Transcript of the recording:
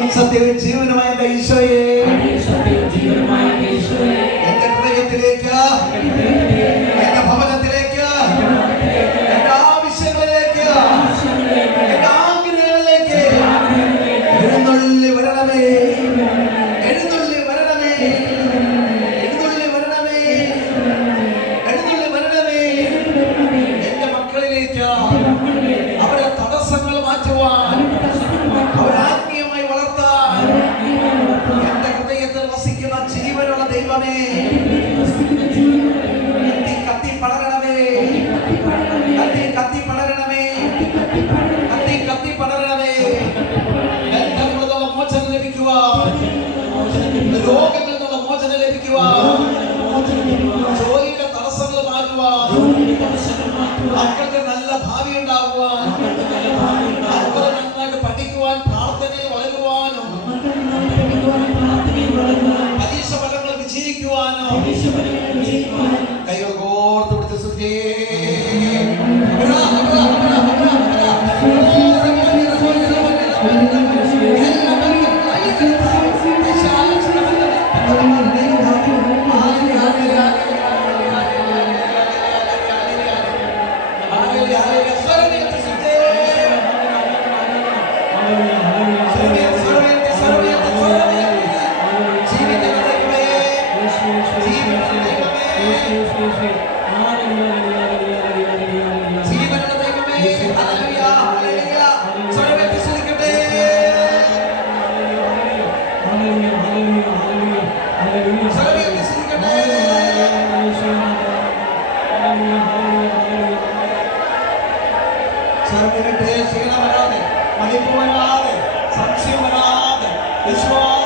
സത്യവും ജീവനുമായ ഈശോയെ, എന്റെ ഹൃദയത്തിലേക്ക്, എന്റെ ഭവനത്തിലേക്ക്, എന്റെ ആവശ്യങ്ങളിലേക്ക്, എന്റെ ആഗ്രഹങ്ങളിലേക്ക് എഴുന്നള്ളി വരണമേ, എഴുന്നള്ളി വരണമേ, എഴുന്നള്ളി വരണമേ, എഴുന്നള്ളി വരണമേ. എന്റെ മക്കളിലേക്ക് അവരുടെ തടസ്സങ്ങൾ മാറ്റുവാൻ, അവരെ ആത്മീയമായി വളർത്താൻ എന്റെ ഹൃദയത്തിൽ വസിക്കുന്ന ജീവനുള്ള ദൈവമേ, കത്തി പടരണമേ, കത്തി പടരണമേ, കത്തി പടരണമേ. ബന്ധങ്ങളിൽ നിന്നുള്ള മോചനം ലഭിക്കുവാൻ, രോഗങ്ങളിൽ നിന്നുള്ള മോചനം ലഭിക്കുവാൻ, ജോലിയുടെ തടസ്സങ്ങൾ മാറ്റുവാൻ, മക്കൾക്ക് നല്ല ഭാവി ഉണ്ടാകുവാൻ, മക്കൾ നന്നായിട്ട് പഠിക്കുവാൻ, പ്രാർത്ഥനയിൽ വളരുവാനും, പരീക്ഷ ഫലങ്ങൾ വിജയിക്കുവാനോ കൈകൾ കോർത്ത് പിടിച്ച് സുഖേ ക്ഷീണം വരാതെ, മതിപ്പ് വരാതെ, സംശയം വരാതെ, വിശ്വാസം